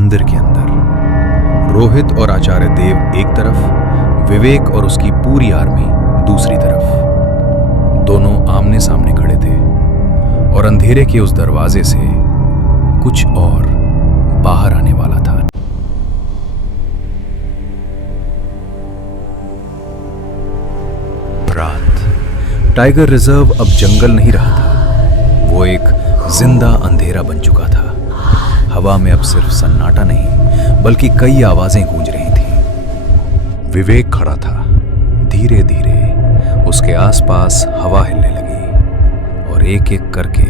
मंदिर के अंदर रोहित और आचार्य देव एक तरफ, विवेक और उसकी पूरी आर्मी दूसरी तरफ। दोनों आमने सामने खड़े थे और अंधेरे के उस दरवाजे से कुछ और बाहर आने वाला था। रात। टाइगर रिजर्व अब जंगल नहीं रहा था, वो एक जिंदा अंधेरा बन चुका था। हवा में अब सिर्फ सन्नाटा नहीं बल्कि कई आवाजें गूंज रही थीं। विवेक खड़ा था। धीरे धीरे उसके आसपास हवा हिलने लगी और एक एक करके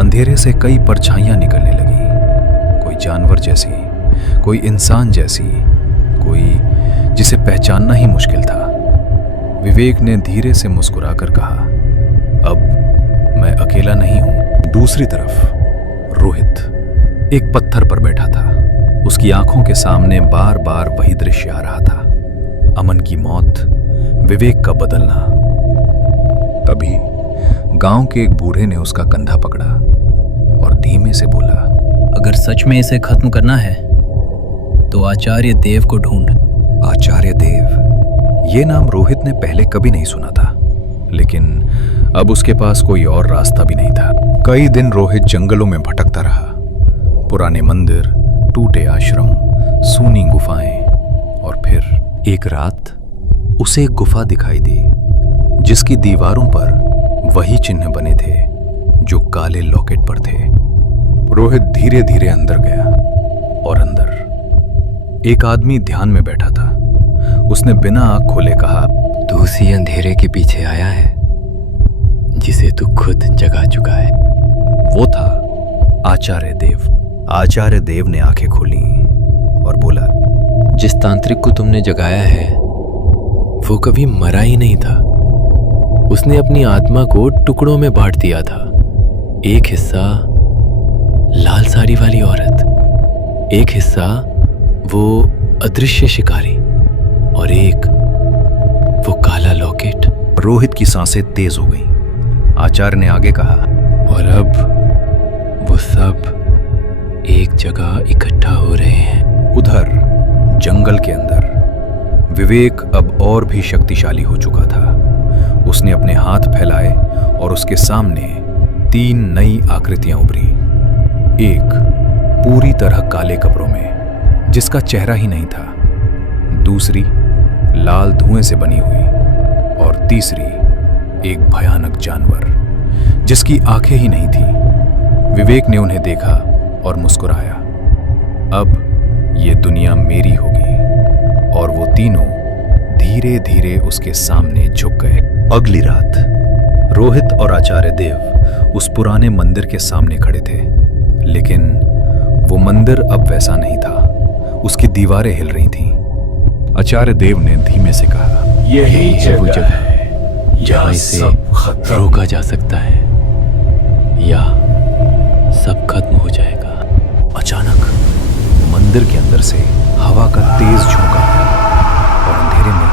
अंधेरे से कई परछाइयां निकलने लगी। कोई जानवर जैसी, कोई इंसान जैसी, कोई जिसे पहचानना ही मुश्किल था। विवेक ने धीरे से मुस्कुराकर कहा, अब मैं अकेला नहीं हूं। दूसरी तरफ रोहित एक पत्थर पर बैठा था। उसकी आंखों के सामने बार बार वही दृश्य आ रहा था, अमन की मौत, विवेक का बदलना। तभी गांव के एक बूढ़े ने उसका कंधा पकड़ा और धीमे से बोला, अगर सच में इसे खत्म करना है तो आचार्य देव को ढूंढ। आचार्य देव, ये नाम रोहित ने पहले कभी नहीं सुना था, लेकिन अब उसके पास कोई और रास्ता भी नहीं था। कई दिन रोहित जंगलों में भटकता रहा। पुराने मंदिर, टूटे आश्रम, सूनी गुफाएं, और फिर एक रात उसे एक गुफा दिखाई दी जिसकी दीवारों पर वही चिन्ह बने थे जो काले लॉकेट पर थे। रोहित धीरे धीरे अंदर गया और अंदर एक आदमी ध्यान में बैठा था। उसने बिना आंख खोले कहा, तू उसी अंधेरे के पीछे आया है जिसे तू खुद जगा चुका है। वो था आचार्य देव। आचार्य देव ने आंखें खोली और बोला, जिस तांत्रिक को तुमने जगाया है वो कभी मरा ही नहीं था। उसने अपनी आत्मा को टुकड़ों में बांट दिया था। एक हिस्सा लाल साड़ी वाली औरत, एक हिस्सा वो अदृश्य शिकारी और एक वो काला लॉकेट। रोहित की सांसें तेज हो गईं। आचार्य ने आगे कहा, और अब वो सब एक जगह इकट्ठा हो रहे हैं। उधर जंगल के अंदर विवेक अब और भी शक्तिशाली हो चुका था। उसने अपने हाथ फैलाए और उसके सामने 3 नई आकृतियां उभरी। एक पूरी तरह काले कपड़ों में जिसका चेहरा ही नहीं था, दूसरी लाल धुएं से बनी हुई, और तीसरी एक भयानक जानवर जिसकी आंखें ही नहीं थी। विवेक ने उन्हें देखा और मुस्कुराया। अब ये दुनिया मेरी होगी। और वो तीनों धीरे धीरे उसके सामने झुक गए। अगली रात रोहित और आचार्य देव उस पुराने मंदिर के सामने खड़े थे, लेकिन वो मंदिर अब वैसा नहीं था। उसकी दीवारें हिल रही थीं। आचार्य देव ने धीमे से कहा, यही वो जगह है जहां इसे रोका जा सकता है या सब खत्म हो जाएगा। अचानक मंदिर के अंदर से हवा का तेज झोंका और अंधेरे में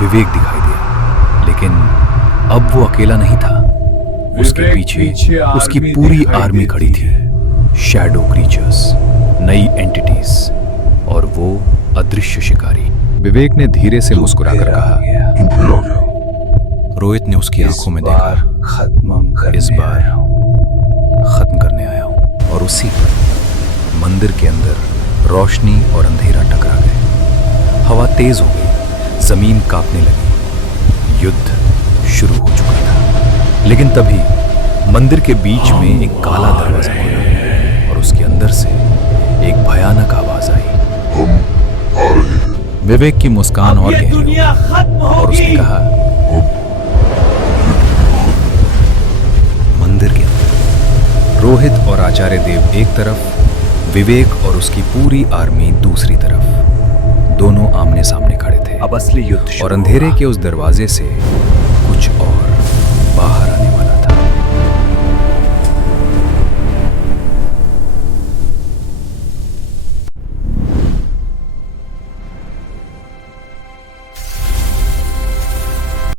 विवेक दिखाई दिया। लेकिन अब वो अकेला नहीं था। उसके पीछे उसकी पूरी आर्मी खड़ी थी। शैडो क्रीचर्स, नई एंटिटीज और वो अदृश्य शिकारी। विवेक ने धीरे से मुस्कुराकर कहा, रोहित ने उसकी आंखों में देखा, इस बार खत्म करने आया हूं। और उसी पर मंदिर के अंदर रोशनी और अंधेरा टकरा गए। हवा तेज हो गई, जमीन कांपने लगी। युद्ध शुरू हो चुका था। लेकिन तभी मंदिर के बीच में एक काला दरवाजा खुला और उसके अंदर से एक भयानक आवाज आई। विवेक की मुस्कान और गहरी और उसने कहा, मंदिर के अंदर रोहित और आचार्य देव एक तरफ, विवेक और उसकी पूरी आर्मी दूसरी तरफ। दोनों आमने सामने खड़े थे। अब असली युद्ध और अंधेरे के उस दरवाजे से